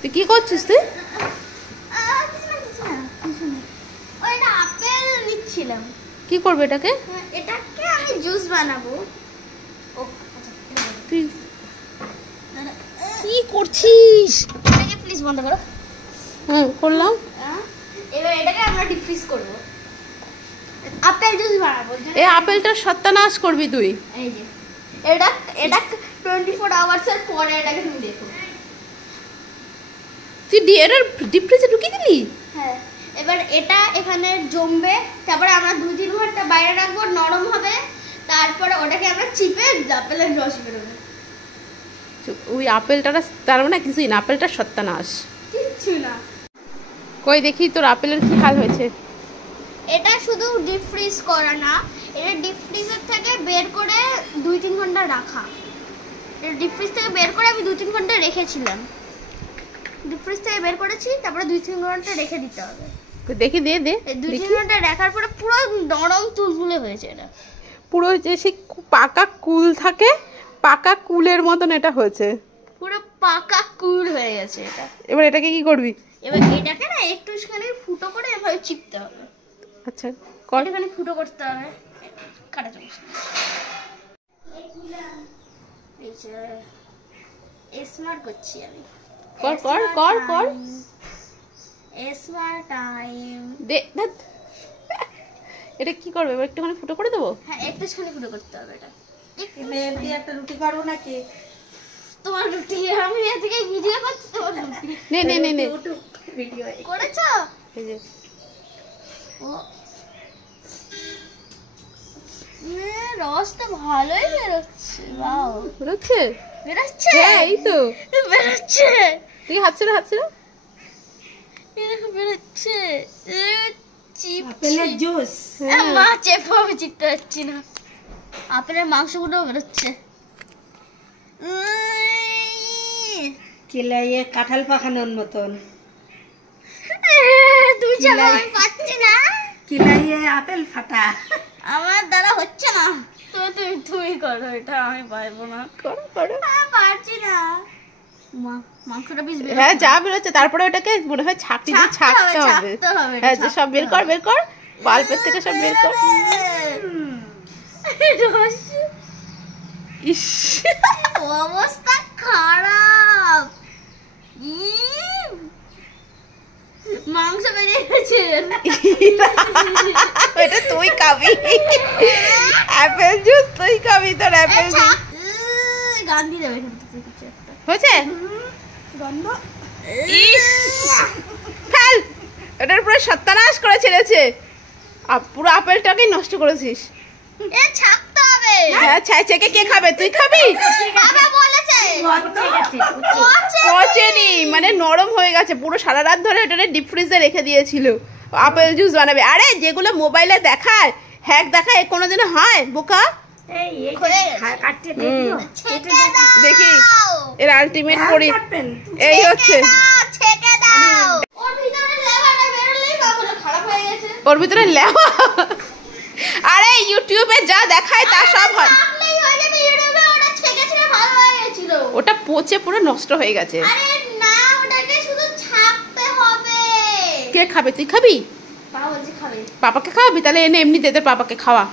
তুই কি করছিস তুই? আপেল নিচ্ছিলাম। কি করবে এটাকে? এটাকে আমি জুস বানাবো। তুই কি করছিস? এটাকে প্লিজ বন্ধ করো। করলাম। এবার এটাকে আমরা ডিপ ফ্রিজ করব। আপেল জুস বানাবো। এই আপেলটা সত্যানাশ করবি তুই। এই যে এটা 24 আওয়ার্সের পরে এটাকে তুমি দেখো। তুই এটা ডিপ ফ্রিজে ঢুকিয়ে দিলি? হ্যাঁ, এবার এটা এখানে জমবে, তারপরে আমরা 2-3 ঘন্টা বাইরে রাখবো, নরম হবে, তারপরে ওটাকে আমরা চিপে আপেলের রস বেরোবে। ওই আপেলটা তার মানে কিছুই না, আপেলটা সত্যানাশ। কিচ্ছু না। কই দেখি তোর আপেলের কি হাল হয়েছে। এটা শুধু ডিপ ফ্রিজ করা না, এটা ডিপ ফ্রিজের থেকে বের করে 2-3 ঘন্টা রাখা। এটা ডিপ ফ্রিজ থেকে বের করে আমি 2-3 ঘন্টা রেখেছিলাম। ডিপ ফ্রিজ থেকে বের করেছি, তারপরে 2-3 ঘন্টা রেখে দিতে হবে। দেখি দে 2-3 ঘন্টা রাখার পরে পুরো নরম তুলতুলে হয়েছে। এটা পুরো যে সে পাকা কুল থাকে, পাকা কুলের মতন এটা হয়েছে, পুরো পাকা কুল হয়ে গেছে এটা। এবার এটাকে কি করবি? এবার এটাকে না একটুখানি ফুটো করে এভাবে চিপতে হবে। আচ্ছা কর। একটুখানি ফুটো করতে হবে। কাটা চামচ। স্মার্ট করছি আমি। কর স্মার্ট টাইম। দে। এটা কি করবে? এবার একটুখানি ফুটো করে দেবো। হ্যাঁ, একটুখানি ফুটো করতে হবে এটা। একটা রুটি করবো নাকি? তোমার রুটি আমি এদিকে ভিডিও করছি। তোমার রুটি নে ভিডিও করেছো? এই যে ও রস তো ভালোই বেরোচ্ছে। বাও, বেরোচ্ছে? বেরোচ্ছে। হ্যাঁ এই তো বেরোচ্ছে। তুই হাত ছেড়ে বেরোচ্ছে। আপেলের জুস। মা চেপো, আমি চিপতে পারছি না। আপেলের মাংসগুলো বেরোচ্ছে। কিলাইয়ে কাঁঠাল পাখানোর মতন। তুমি চাপো, আমি পাচ্ছি না। কিলাইয়ে আপেল ফাটা। আমার দ্বারা হচ্ছে না। তুমি করো এটা, আমি পারবো না। করো পারছি না। মাংসটা বেশ বেরোচ্ছে। হ্যাঁ যা বেরোচ্ছে, তারপরে ওটাকে মনে হয় ছাঁকনি দিয়ে ছাঁকতে হবে। হ্যাঁ যে সব বের কর পাল্পের থেকে সব বের কর। ইস অবস্থা খারাপ। মাংস বেরিয়ে গেছে। এটা তুই খাবি, অ্যাপেল জুস তুই খাবি, তোর অ্যাপেল জুস। গান দিয়ে দেবে এখান থেকে কিছু একটা। হয়েছে গন্ধ। ইস ফেল, এটার পুরো সত্যানাশ করে ছেড়েছে। পুরো আপেলটাকেই নষ্ট করেছিস। এ ছাকতে হবে। হ্যাঁ ছেঁকে কে খাবে? তুই খাবি? বাবা বলেছে পচেনি, মানে নরম হয়ে গেছে পুরো। সারা রাত ধরে ওটা ডিপ ফ্রিজে রেখে দিয়েছিল আপেল জুস বানাবে। আরে যেগুলো মোবাইলে দেখায়, হ্যাক দেখায়, কোনোদিনও হয় বোকা? দেখি এর আলটিমেট করি এই হচ্ছে। ওর ভিতরে লেওয়া? আরে ইউটিউবে যা দেখায় তা সব হয়। ওটা পচে পুরো নষ্ট হয়ে গেছে। কে খাবে? তুই খাবি? পাপাকে খাওয়াবি? তাহলে এনে এমনি দে, পাপাকে খাওয়া।